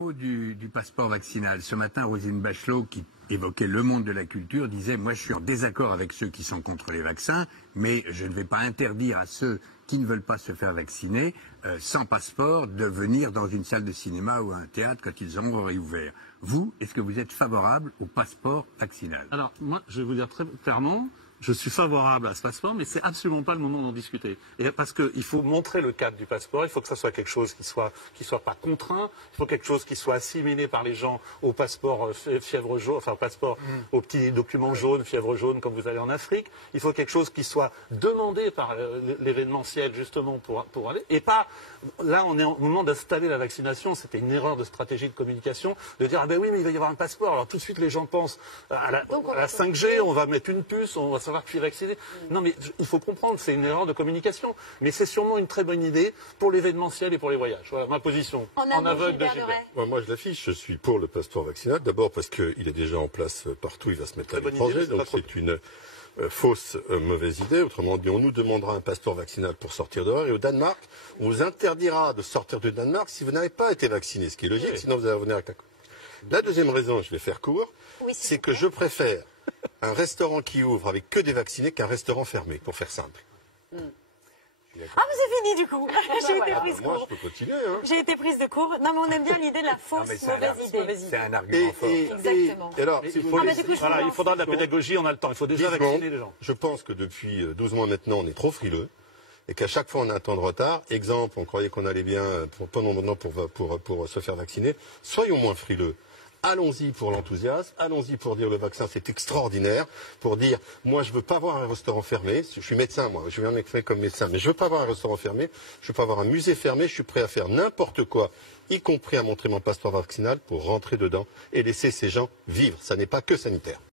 Du passeport vaccinal. Ce matin, Roselyne Bachelot, qui évoquait le monde de la culture, disait « Moi, je suis en désaccord avec ceux qui sont contre les vaccins, mais je ne vais pas interdire à ceux qui ne veulent pas se faire vacciner, sans passeport, de venir dans une salle de cinéma ou un théâtre quand ils auront réouvert. » Vous, est-ce que vous êtes favorable au passeport vaccinal? Alors, moi, je vais vous dire très clairement, je suis favorable à ce passeport, mais c'est absolument pas le moment d'en discuter. Et parce qu'il faut montrer le cadre du passeport, il faut que ça soit quelque chose qui soit pas contraint, il faut quelque chose qui soit assimilé par les gens au passeport fièvre jaune, enfin au passeport, au petit document jaune, fièvre jaune, comme vous allez en Afrique. Il faut quelque chose qui soit demandé par l'événementiel, justement, pour aller. Et pas, là, on est au moment d'installer la vaccination, c'était une erreur de stratégie de communication, de dire, ah ben oui, mais il va y avoir un passeport. Alors tout de suite, les gens pensent à la 5G, on va mettre une puce, on va savoir qui est vacciné. Non, mais il faut comprendre, c'est une erreur de communication. Mais c'est sûrement une très bonne idée pour l'événementiel et pour les voyages. Voilà ma position. En aveugle de Gilbert. Moi, je l'affiche. Je suis pour le passeport vaccinal. D'abord parce qu'il est déjà en place partout. Il va se mettre à l'étranger. Donc c'est une fausse mauvaise idée. Autrement dit, on nous demandera un passeport vaccinal pour sortir dehors. Et au Danemark, on vous interdira de sortir du Danemark si vous n'avez pas été vacciné. Ce qui est logique, sinon vous allez revenir avec la deuxième raison, je vais faire court, c'est que je préfère un restaurant qui ouvre avec que des vaccinés qu'un restaurant fermé, pour faire simple. Ah, mais c'est fini du coup. J'ai été prise de moi, court. je peux continuer. Hein. J'ai été prise de court. Non, mais on aime bien l'idée de la fausse mauvaise idée. C'est un argument fort. Exactement. Et alors, Il faudra de la pédagogie, on a le temps. Il faut déjà vacciner les gens. Je pense que depuis 12 mois maintenant, on est trop frileux. Et qu'à chaque fois, on a un temps de retard. Exemple, on croyait qu'on allait bien pendant maintenant pour se faire vacciner. Soyons moins frileux. Allons-y pour l'enthousiasme, allons-y pour dire le vaccin c'est extraordinaire, pour dire moi je veux pas avoir un restaurant fermé, je suis médecin moi, je viens m'exprimer comme médecin, mais je veux pas avoir un restaurant fermé, je veux pas avoir un musée fermé, je suis prêt à faire n'importe quoi, y compris à montrer mon passeport vaccinal pour rentrer dedans et laisser ces gens vivre, ça n'est pas que sanitaire.